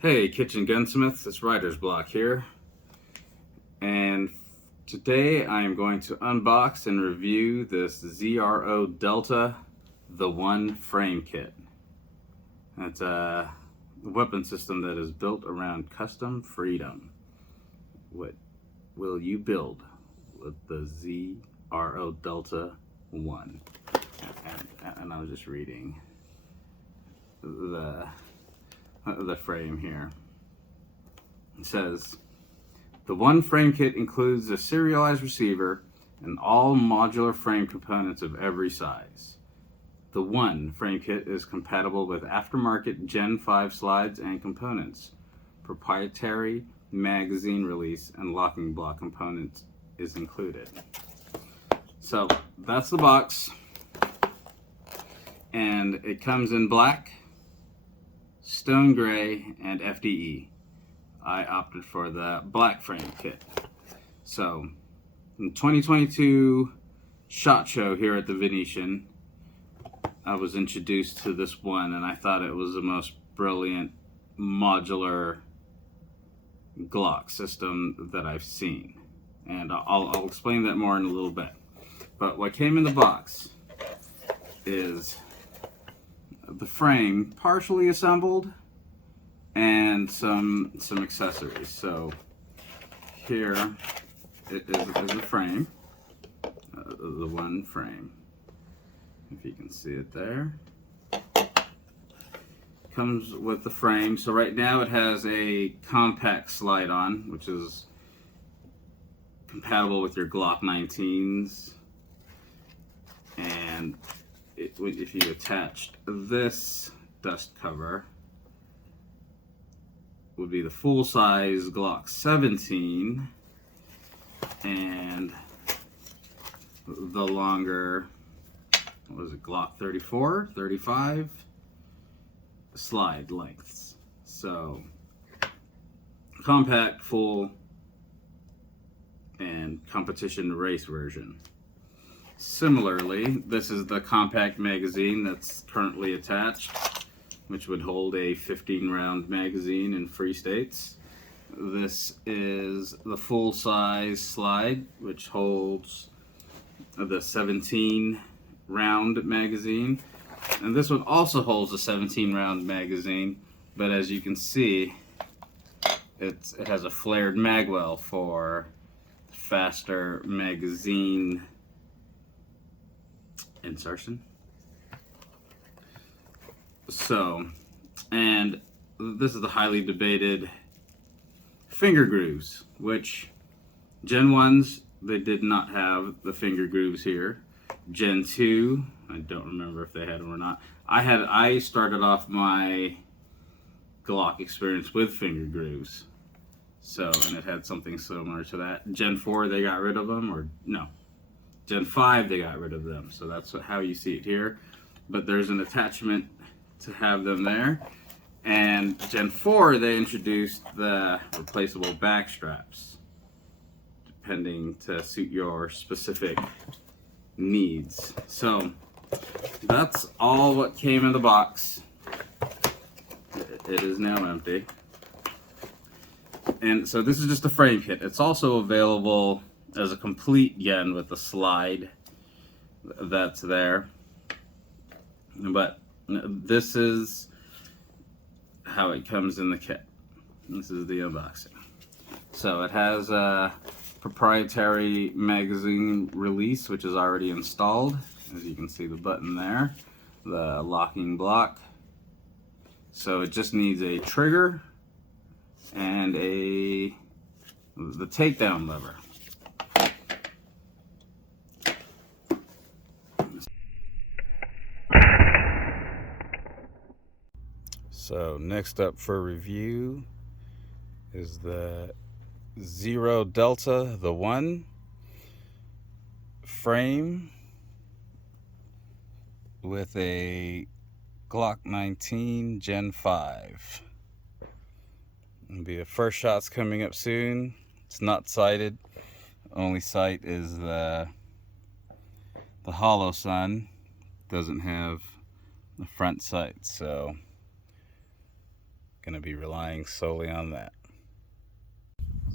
Hey Kitchen Gunsmiths, it's Writer's Block here, and today I am going to unbox and review this ZRO DELTA The ONE frame kit. It's a weapon system that is built around custom freedom. What will you build with the ZRO DELTA ONE? And I was just reading the frame here. It says, the ONE frame kit includes a serialized receiver and all modular frame components of every size. The ONE frame kit is compatible with aftermarket Gen 5 slides and components. Proprietary magazine release and locking block components is included. So that's the box, and it comes in black, stone gray, and FDE. I opted for the black frame kit. So, in 2022 SHOT Show here at the Venetian, I was introduced to this one, and I thought it was the most brilliant modular Glock system that I've seen. And I'll explain that more in a little bit. But what came in the box is the frame partially assembled and some accessories. So here it is the frame, the ONE frame, if you can see it there. Comes with the frame. So right now it has a compact slide on, which is compatible with your Glock 19s, and if you attached this dust cover, would be the full size Glock 17 and the longer, what was it, Glock 34, 35 slide lengths. So compact, full, and competition race version. Similarly, this is the compact magazine that's currently attached, which would hold a 15-round magazine in free states. This is the full-size slide, which holds the 17-round magazine. And this one also holds a 17-round magazine, but as you can see, it has a flared magwell for faster magazine insertion. So, and this is the highly debated finger grooves, which Gen 1s, they did not have the finger grooves here. Gen 2, I don't remember if they had them or not. I started off my Glock experience with finger grooves. So, and it had something similar to that. Gen 4, they got rid of them, or no. Gen 5, they got rid of them. So that's how you see it here. But there's an attachment to have them there. And Gen 4, they introduced the replaceable back straps, depending to suit your specific needs. So that's all what came in the box. It is now empty. And so this is just a frame kit. It's also available as a complete again with the slide that's there. But this is how it comes in the kit. This is the unboxing. So it has a proprietary magazine release, which is already installed. As you can see, the button there, the locking block. So it just needs a trigger and the takedown lever. So next up for review is the ZRO DELTA The ONE frame with a Glock 19 Gen 5. It'll be the first shots coming up soon. It's not sighted. Only sight is the Holosun. Doesn't have the front sight, so going to be relying solely on that.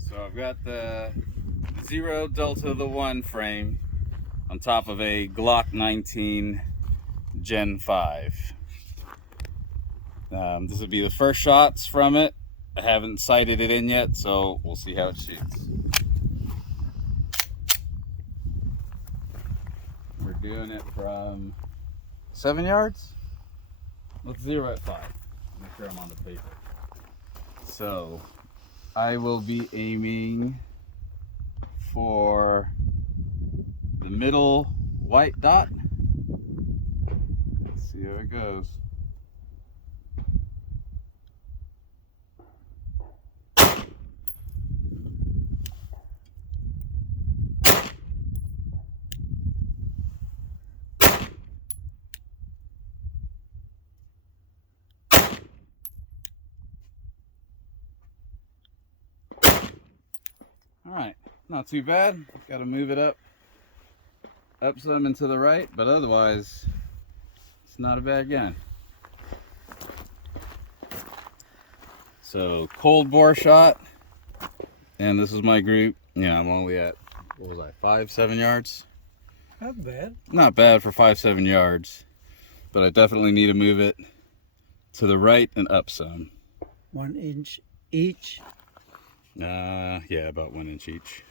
So I've got the ZRO Delta The One frame on top of a Glock 19 Gen 5. This will be the first shots from it. I haven't sighted it in yet, so we'll see how it shoots. We're doing it from 7 yards. Let's zero at 5. Make sure I'm on the paper. So I will be aiming for the middle white dot. Let's see how it goes. Alright, not too bad. Got to move it up some and to the right, but otherwise it's not a bad gun. So cold bore shot, and this is my group. Yeah, I'm only at, what was I, 5-7 yards? Not bad. Not bad for 5-7 yards, but I definitely need to move it to the right and up some. 1 inch each. Yeah, about 1 inch each.